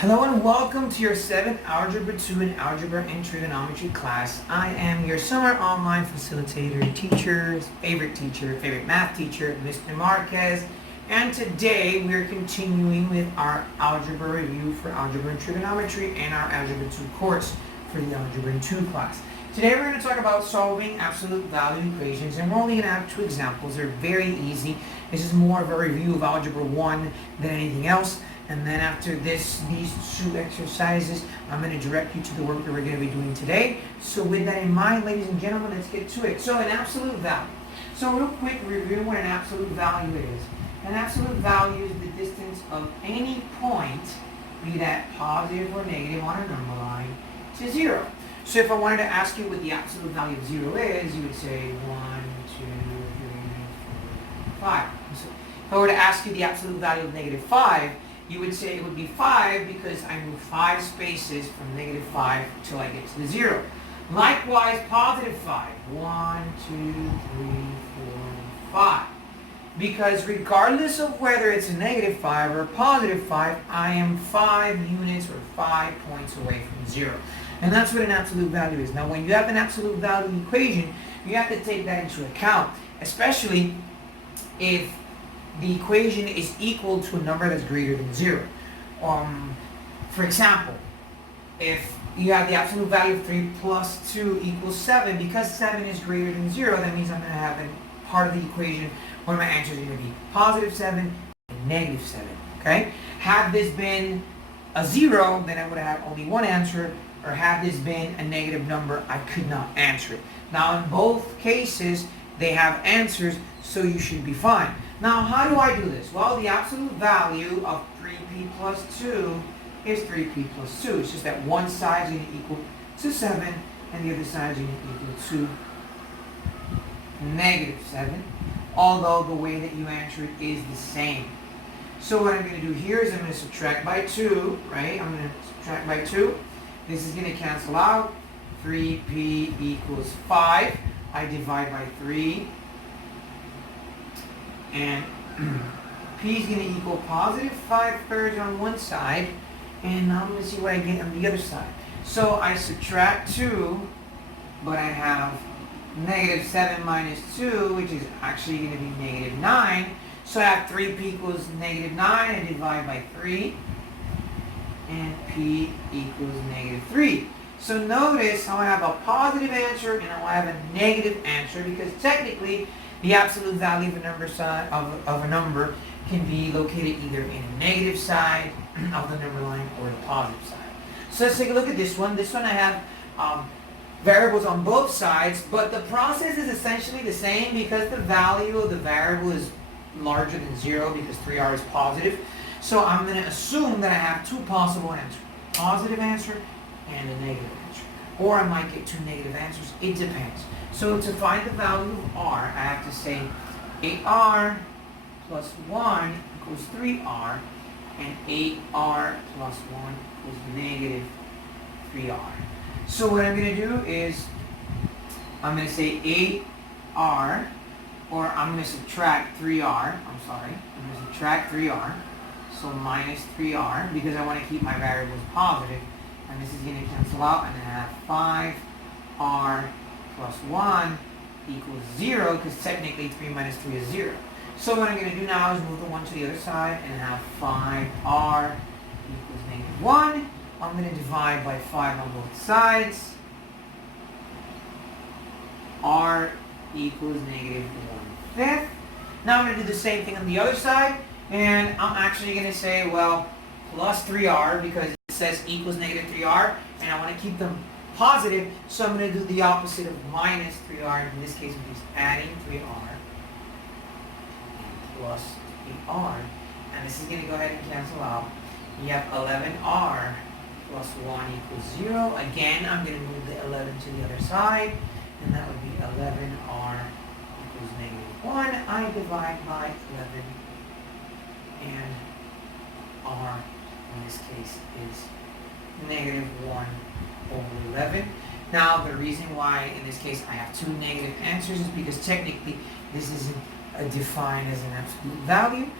Hello and welcome to your 7th Algebra 2 and Algebra and Trigonometry class. I am your summer online facilitator, favorite math teacher, Mr. Marquez. And today we're continuing with our algebra review for Algebra and Trigonometry and our Algebra 2 course for the Algebra 2 class. Today we're going to talk about solving absolute value equations, and we're only going to have 2 examples. They're very easy. This is more of a review of Algebra 1 than anything else. And then after these 2 exercises, I'm going to direct you to the work that we're going to be doing today. So with that in mind, ladies and gentlemen, let's get to it. So an absolute value. So real quick review what an absolute value is. An absolute value is the distance of any point, be that positive or negative on a number line, to 0. So if I wanted to ask you what the absolute value of 0 is, you would say 1, 2, 3, 4, 5. So if I were to ask you the absolute value of negative 5, you would say it would be 5 because I move 5 spaces from negative 5 till I get to the 0. Likewise, positive 5. 1, 2, 3, 4, 5. Because regardless of whether it's a negative 5 or a positive 5, I am 5 units or 5 points away from 0. And that's what an absolute value is. Now, when you have an absolute value equation, you have to take that into account, especially if the equation is equal to a number that's greater than 0. For example, if you have the absolute value of 3 plus 2 equals 7, because 7 is greater than 0, that means I'm going to have a part of the equation where my answer is going to be positive 7 and negative 7. Okay? Had this been a 0, then I would have had only one answer, or had this been a negative number, I could not answer it. Now, in both cases, they have answers, so you should be fine. Now, how do I do this? Well, the absolute value of 3p plus 2 is 3p plus 2. It's just that one side is going to equal to 7, and the other side is going to equal to negative 7, although the way that you answer it is the same. So what I'm going to do here is I'm going to subtract by 2, right? I'm going to subtract by 2. This is going to cancel out. 3p equals 5. I divide by 3. And p is going to equal positive 5/3 on one side, and now I'm going to see what I get on the other side. So I subtract 2, but I have negative 7 minus 2, which is actually going to be negative 9. So I have 3p equals negative 9, I divide by 3, and p equals negative 3. So notice how I have a positive answer and how I have a negative answer, because technically the absolute value of a number of a number can be located either in a negative side of the number line or the positive side. So let's take a look at this one. This one I have variables on both sides, but the process is essentially the same because the value of the variable is larger than 0 because 3r is positive. So I'm going to assume that I have 2 possible answers, a positive answer and a negative answer. Or I might get 2 negative answers. It depends. So to find the value of r, I have to say 8r plus 1 equals 3r, and 8r plus 1 equals negative 3r. So what I'm going to do is I'm going to say 8r, or I'm going to subtract 3r. I'm going to subtract 3r, so minus 3r, because I want to keep my variables positive. And this is going to cancel out, and I have 5r plus 1 equals 0, because technically 3 minus 3 is 0. So what I'm going to do now is move the 1 to the other side and have 5r equals negative 1. I'm going to divide by 5 on both sides. R equals negative 1/5. Now I'm going to do the same thing on the other side, and I'm actually going to say, well, plus 3r, because it says equals negative 3r, and I want to keep them positive, so I'm going to do the opposite of minus 3r. In this case, I'm just adding 3r and plus 8r. And this is going to go ahead and cancel out. You have 11r plus 1 equals 0. Again, I'm going to move the 11 to the other side, and that would be 11r equals negative 1. I divide by 11, and r in this case is negative 1 over 11. Now, the reason why in this case I have 2 negative answers is because technically this isn't defined as an absolute value.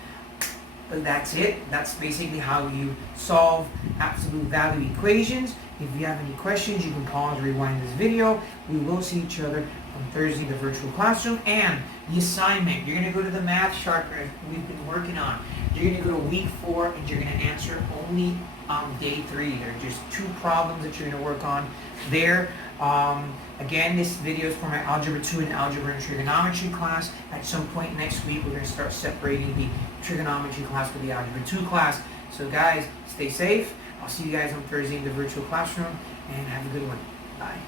But that's it. That's basically how you solve absolute value equations. If you have any questions, you can pause or rewind this video. We will see each other on Thursday in the virtual classroom. And the assignment, you're going to go to the math sharper we've been working on. You're going to go to week 4 and you're going to answer only day 3. There are just 2 problems that you're going to work on there. Again, this video is for my Algebra 2 and Algebra and Trigonometry class. At some point next week, we're going to start separating the Trigonometry class from the Algebra 2 class. So guys, stay safe. I'll see you guys on Thursday in the virtual classroom, and have a good one. Bye.